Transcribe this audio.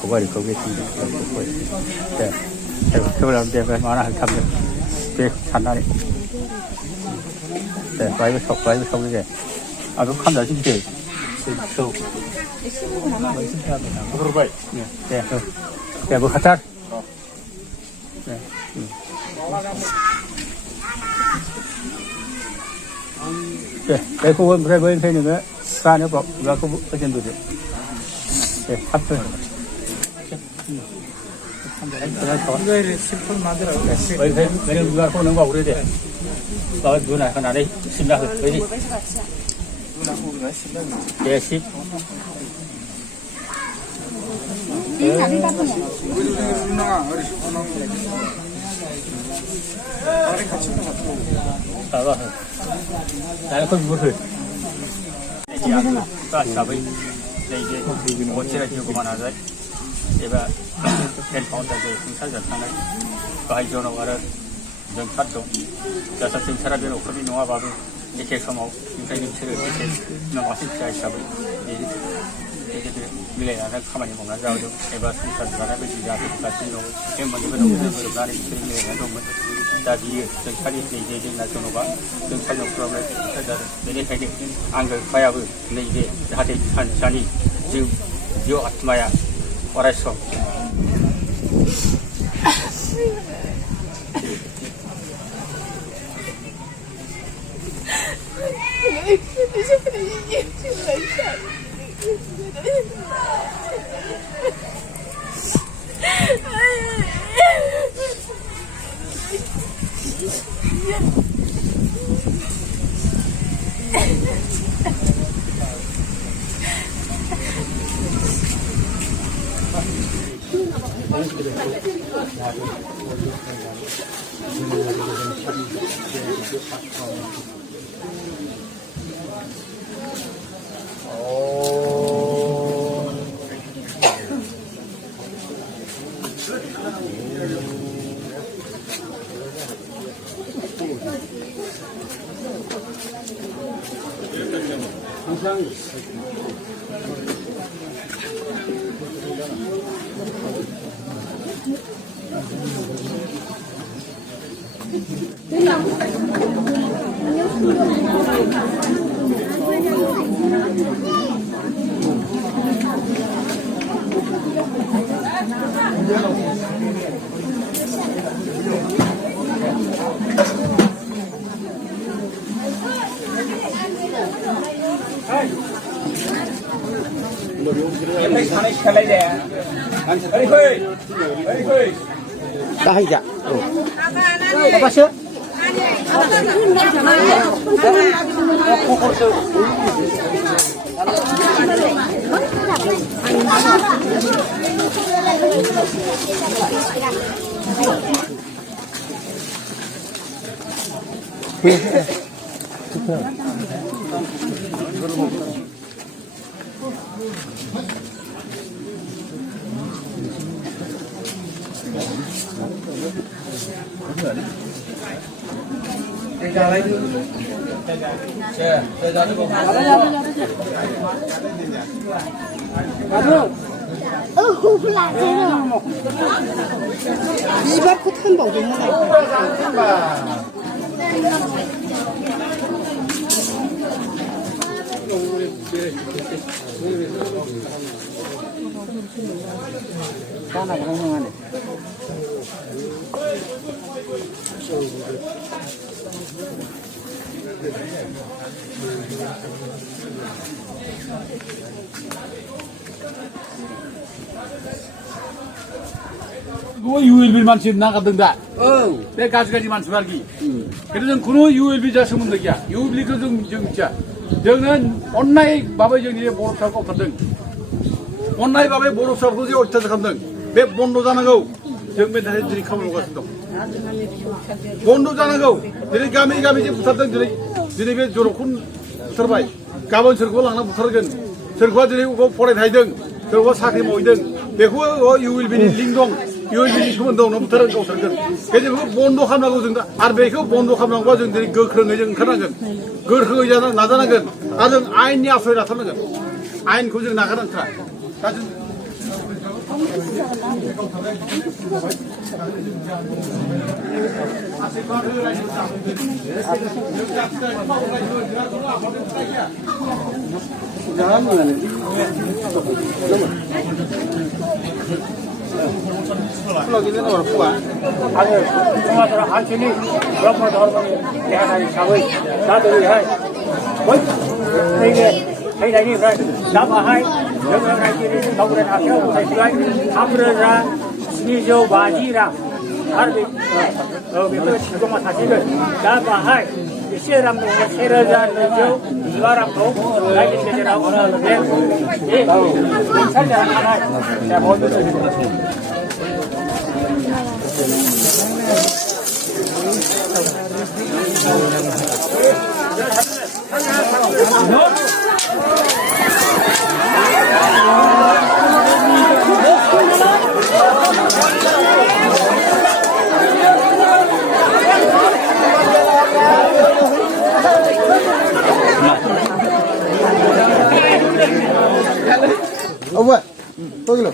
저거리 거기에 들고 네, 그걸 내가 만화 하면 돼 산나니 네, 와이브 속이게 아주 칸다 진짜 저 그걸 봐 네, 네, 뭐 갖다 네, 네, 그거 그래 보이는 편이면 산에 뭐 그거 어쩐도지 네, 합쳐 이거를 실컷 만들어. 왜냐면 누가 보는 거 오래돼. 너 누나 그 나래 심나 그지? 예, 십. 봐봐. 나는 그 무엇을? 잡이. 이제 모체가 지고만 하자. 제가 헬파운드에서 승차를 상을 가이조노 가를 정착도 자사 승차라비로 거기 농아바도 이렇게 서모 승차님 체를 이렇게 넘어가신 자이샵을 이제 미래야는 가만히 먹는 자우도 에바 승차를 가라비 지자도 같이 놓고 먼저 그 농구를 가리 미래야 농구 자기 승차리 이제 나서노가 승차용 프로그램을 찾아서 내내 되게 안걸 가야부 근데 이제 하대 찬찬이 지금 요 아트마야 알았어. 다이자. 봐봤어? 이밥 한 봉지 하나 건강하네. 그거 ULB만 지금 나가던가. 내 가지가지만 주말기. 그래서 그노 ULB 자 서문덕이야. ULB 그좀 정자. 저는 온라인 바바이 정리에 모르사고 없거든. 온라인 바바이 모르사고 그지 어디서 간든. 왜 본도자는 거. 정변 해드리 카메라 갔습니다. 본도자는 거. 들이 가미 이제 붙었던 들이 왜 저렇군 들어봐요. 가본 저거 랑나 붙어건. 저거 들이 고 보내 다이든. 저거 사태 모이든. 배후 ULB 링동. ULBनि सोमोन्दोआवनो बुथारगोन गावथारगोन बे जों बन्द' खालामनांगौ जों दा आरो बेखौ बन्द' खालामनांगौबा जों दिनै गोख्रोङै जों ओंखारनांगोन गोख्रोङै नाजानांगोन आरो जों आयेननि आश्रय लाथारनांगोन आयेनखौ जों नागारनांथारा दा जों आङो समाजाव आनसलिक ब्रह्म धर्मनि देहानारि हिसाबै दा दिनैहाय थैनायनिफ्राय दा बाहाय जोङो रायजोनि सावरायनो आखायाव गथायबाय 3,750 रां आरो बेखौ जमा थासिगोन दा बाहाय एसे रां दङ 1,215 रांखौ रायजोनि गेजेराव बे देंसार जानो हानाय दा बयबो Apa? Togelo.